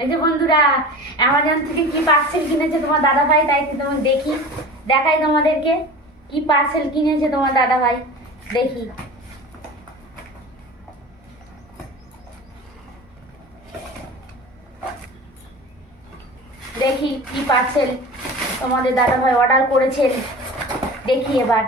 এই যে বন্ধুরা, অ্যামাজন থেকে কি পার্সেল কিনেছে তোমার দাদা ভাই, তাই তো তোমাকে দেখি, দেখাই তোমাদেরকে কি পার্সেল কিনেছে তোমার দাদা ভাই। দেখি দেখি কি পার্সেল তোমাদের দাদা ভাই অর্ডার করেছেন, দেখি এবার।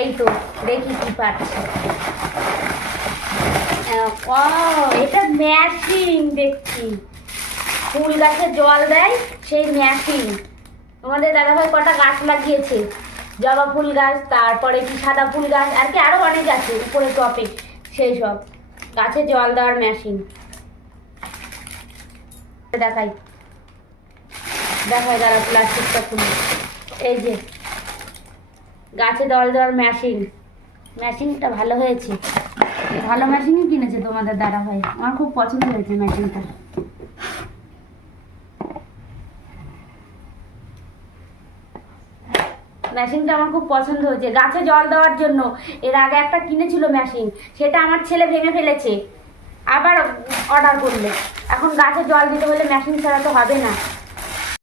এই তো দেখি কি পাচ্ছে। এটা মেশিন দেখছি, ফুল গাছে জল দেয় সেই মেশিন। তোমাদের দাদাভাই কটা গাছ লাগিয়েছে, জবা ফুল গাছ, তারপরে কি সাদা ফুল গাছ, আর কি আরো অনেক আছে উপরে টপে, সেই সব গাছে জল দেওয়ার মেশিন। দেখাই দেখাই দাঁড়া, প্লাস্টিকটা খুলে। এই যে গাছে জল দেওয়ার মেশিন, মেশিনটা ভালো হয়েছে, ভালো মেশিনই কিনেছে তোমাদের দাদা ভাই, আমার খুব পছন্দ হয়েছে মেশিনটা। মেশিনটা আমার খুব পছন্দ হয়েছে গাছে জল দেওয়ার জন্য। এর আগে একটা কিনেছিল মেশিন, সেটা আমার ছেলে ভেঙে ফেলেছে, আবার অর্ডার করলে। এখন গাছে জল দিতে হলে মেশিন ছাড়া তো হবে না।